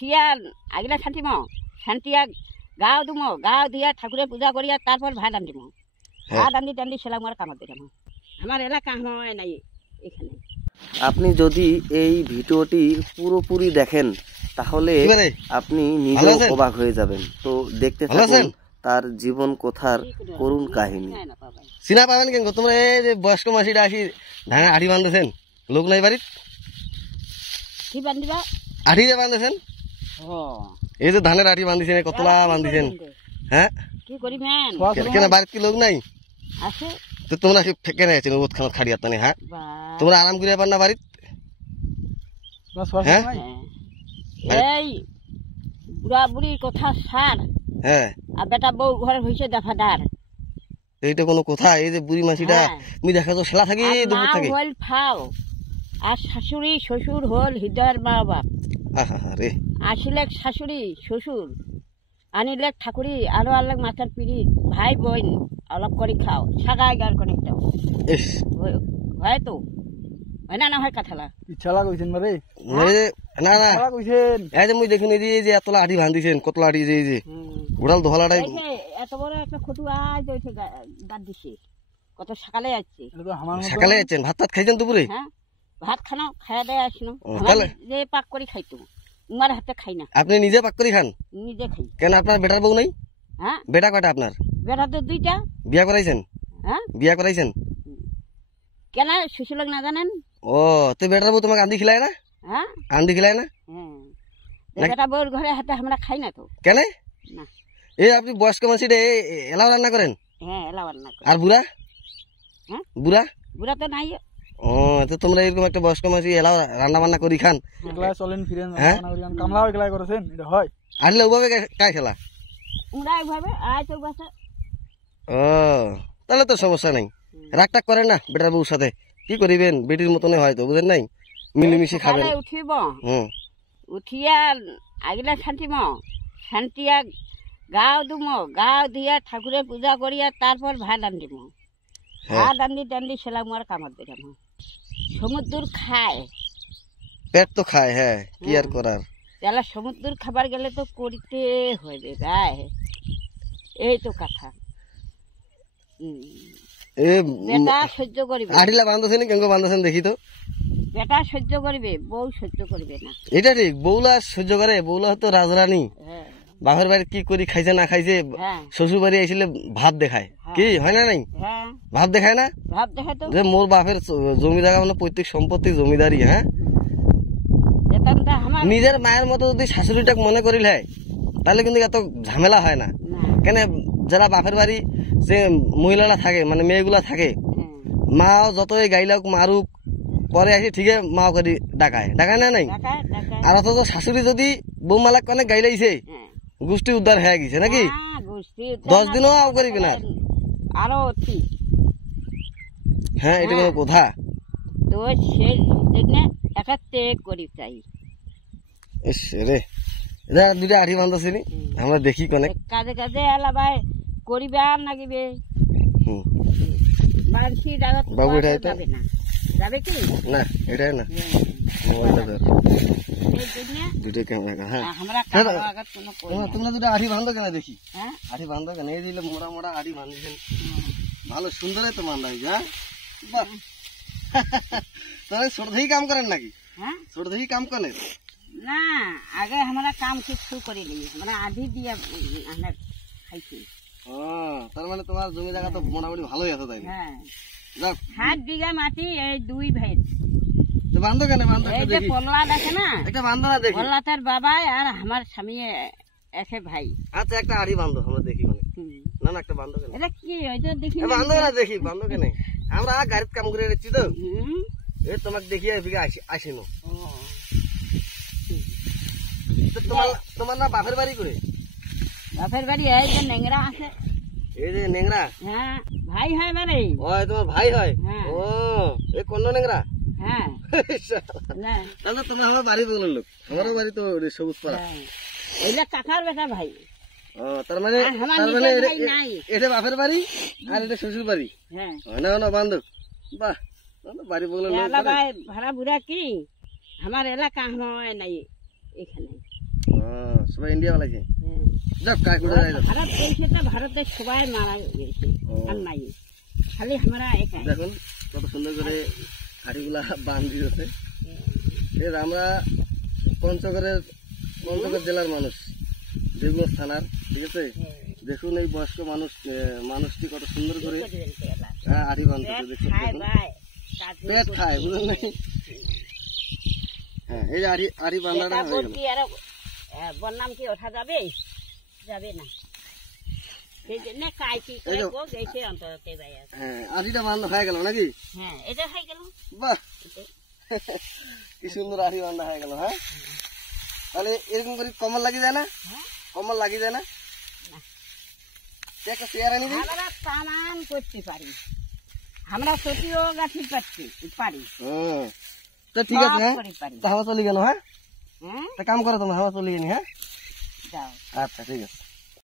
উঠিয়া আগিলা শান্তিম শান্তিয়া গাও দুম গাও দিয়া ঠাকুরের পূজা করিয়া তারপর ভাত আনিম ভাত আনি টানি সেলাম আর কামত দিলাম আমার এলাকা হয় নাই এখানে। আপনি যদি এই ভিডিওটি পুরোপুরি দেখেন তাহলে আপনি নিজেও অবাক হয়ে যাবেন। তো দেখতে থাকুন তার জীবন কথার করুণ কাহিনী। চিনা পাবেন কেন তোমরা এই যে বয়স্ক মাসিটা আসি ধান আঠি বাঁধতেছেন লোক নাই বাড়িত কি বান্ধিবা আঠি যে বাঁধতেছেন এই যে ধানের আঠি বাঁধিছেন কতলা বাঁধিছেন হ্যাঁ কি করিবেন কেন বাড়িত কি লোক নাই আছে তো তোমরা কেন আছেন ওত খানা খাড়িয়া তানে হ্যাঁ তোমরা আরাম করে পার না বাড়িত হ্যাঁ এই বুড়া বুড়ির কথা সার হ্যাঁ আর বেটা বউ ঘরে হইছে দেফাদার এইটা কোনো কথা এই যে বুড়ি মাসিটা তুমি দেখা তো খেলা থাকি দুপুর থাকে হল ফাও আর শাশুড়ি শ্বশুর হল হৃদয়ের মা বাপ রে আসিলে শাশুড়ি শ্বশুর আনিলে ঠাকুরি আরো আলেক মাথার পিড়ি ভাই বোন অলপ করে খাও সাগাই গার কনেকটা হয় তো হয় না হয় কথালা ইচ্ছালা কইছেন মারে না না কইছেন এই যে মুই দেখিনি যে এতলা আঠি বাঁধিছেন কতলা আঠি যে ঘোড়াল দোহালাটাই এত বড় একটা খটু আজ হইছে দাঁত দিছে কত সকালে আসছে সকালে আছেন ভাত টাত খাইছেন দুপুরে হ্যাঁ ভাত খানা খাওয়া দেয় আসলো যে পাক করে খাইতো উমার হাতে খাই না আপনি নিজে পাক করে খান নিজে খাই কেন আপনার বেটার বউ নাই হ্যাঁ বেটা কয়টা আপনার বেটা তো দুইটা বিয়া করাইছেন হ্যাঁ বিয়া করাইছেন কেন শ্বশুর না জানেন ও তো বেটার বউ তোমাকে আন্দি খিলায় না হ্যাঁ আন্দি খিলায় না বেটা বউর ঘরে হাতে আমরা খাই না তো কেন না এই আপনি বয়স্ক মানুষটা এলাও রান্না করেন হ্যাঁ এলাও রান্না আর বুড়া হ্যাঁ বুড়া বুড়া তো নাই ও তো তোমরা এরকম একটা বয়স্ক মানুষ এলাও রান্না বান্না করি খান একলা চলেন ফিরেন কামলাও একলা করেছেন এটা হয় আনলে ওভাবে কাই খেলা উমরা এইভাবে আয় তোর বাসা ও তাহলে তো সমস্যা নাই রাগটাক করেন না বেটার বউর সাথে কি করিবেন বেটির মতনে হয়তো বুঝেন নাই মিলেমিশে খাবেন উঠিব উঠিয়া আগিলা শান্তিম শান্তিয়া গাও দুম গাও দিয়া ঠাকুরের পূজা করিয়া তারপর ভাত আনিম ভাত আনি টানি সেলাম আর কামত দিলাম সমুদ্র খায় পেট তো খায় হ্যাঁ কি আর করার তাহলে সমুদ্র খাবার গেলে তো করতে হবে ভাই এই তো কথা বেটা সহ্য করিবে আড়িলা বাঁধছেন কেন বাঁধছেন দেখি তো বেটা সহ্য করিবে বউ সহ্য করিবে না এটা ঠিক বউলা সহ্য করে বউলা তো রাজরানী বাপের বাড়ি কি করি খাইছে না খাইছে শ্বশুর বাড়ি আইসিলে ভাব দেখায় কি হয় না নাই ভাব দেখায় না ভাব দেখায় তো যে মোর বাপের জমি জায়গা মানে প্রত্যেক সম্পত্তি জমিদারি হ্যাঁ নিজের মায়ের মতো যদি শাশুড়িটাক মনে করিল হয় তাহলে কিন্তু এত ঝামেলা হয় না কেন যারা বাপের বাড়ি যে মহিলারা থাকে মানে মেয়েগুলা থাকে মাও যতই গাইলাক মারুক পরে আসি ঠিকই মাও করে ডাকায় ডাকায় না নাই আর অথচ শাশুড়ি যদি বৌমালাক অনেক গাইলাইছে গোষ্ঠী উদ্ধার হয়ে গেছে নাকি 10 দিনও আও করিবে না আরো হ্যাঁ এটা কোনো কথা তো সেই জন্য একটা ত্যাগ করি চাই রে এটা দুটা আঠি বাঁধছে নি আমরা দেখি কোনে কাজে কাজে এলা ভাই করিবে আর লাগিবে বাড়ি জায়গা বাবু এটা যাবে না যাবে কি না এটা না মোবাইলটা ধর দুটো ক্যামেরা হ্যাঁ তোমরা দুটো আঠি বাঁধো কেন দেখি হ্যাঁ আঠি বাঁধো কেন এই দিলে মোড়া মোড়া আঠি বাঁধছেন ভালো সুন্দরই তো বাঁধা হয়েছে হ্যাঁ তাহলে ছোট থেকে কাম করেন নাকি হ্যাঁ ছোট থেকে কাম করেন না আগে আমরা কাম কিছু করি নি আমরা আধি দিয়ে আমরা খাইছি ও তার মানে তোমার জমি জায়গা তো মোটামুটি ভালোই আছে তাই হ্যাঁ 7 বিঘা মাটি এই 2 ভাই তো বাঁধো কেন বাঁধো এই যে পললা দেখে না একটা বাঁধো না দেখি পললা তার বাবা আর আমার স্বামী এসে ভাই আচ্ছা একটা আড়ি বাঁধো আমরা দেখি মানে না না একটা বাঁধো কেন এটা কি ওই যে দেখি বাঁধো না দেখি বাঁধো কেন আমরা গাড়িতে কাম করে যাচ্ছি তো এই তোমাকে দেখিয়ে এদিকে আসিনো তোমার না বাপের বাড়ি করে বাপের বাড়ি এই যে নেংরা আছে এই যে নেংরা হ্যাঁ ভাই হয় মানে ওই তোমার ভাই হয় ও এই কোন নেংরা হ্যাঁ তাহলে তুমি আমার বাড়ি বললেন লোক আমারও বাড়ি তো সবুজ পাড়া এইটা কাকার বেটা ভাই ও তার মানে এটা বাপের বাড়ি আর এটা শ্বশুর বাড়ি হ্যাঁ না না বান্ধব বাহ বাড়ি বললেন ভাড়া বুড়া কি আমার এলাকা হয় নাই এখানে সবাই ইন্ডিয়া বালাইছে যাক কাজ করে যাই ভারত গেছে তো ভারতের সবাই মারা গেছে আর নাই খালি আমরা একাই। দেখুন কত সুন্দর করে হাড়িগুলা বাঁধ দিয়েছে। আমরা পঞ্চগড় জেলার মানুষ, দেবগঞ্জ থানার, ঠিক আছে। দেখুন এই বয়স্ক মানুষটি কত সুন্দর করে আড়ি বাঁধতেছে, দেখুন পেট খায়, বুঝলেন না? হ্যাঁ, এই যে আড়ি বাঁধাটা হয়ে গেল। বন্যাম কি ওঠা যাবে? যাবে না, সেই জন্য কাইটি করে গেছে অন্তরতে ভাই। হ্যাঁ, আড়িটা বাঁধা হয়ে গেল নাকি? হ্যাঁ, এটা হয়ে গেল। বাহ, কি সুন্দর আড়ি বাঁধা হয়ে গেল। হ্যাঁ, তাহলে এরকম করে কমল লাগিয়ে যায় না? কমল লাগিয়ে যায় না? একটা চেয়ার এনে দিই, আমরা টানান করতে পারি, আমরা সত্যিও গাছি পারি। তো ঠিক আছে। হ্যাঁ, হাওয়া চলে গেল। হ্যাঁ, হ্যাঁ, কাম করো, তোমার হাওয়া চলে গেলি। হ্যাঁ, যাও। আচ্ছা ঠিক আছে।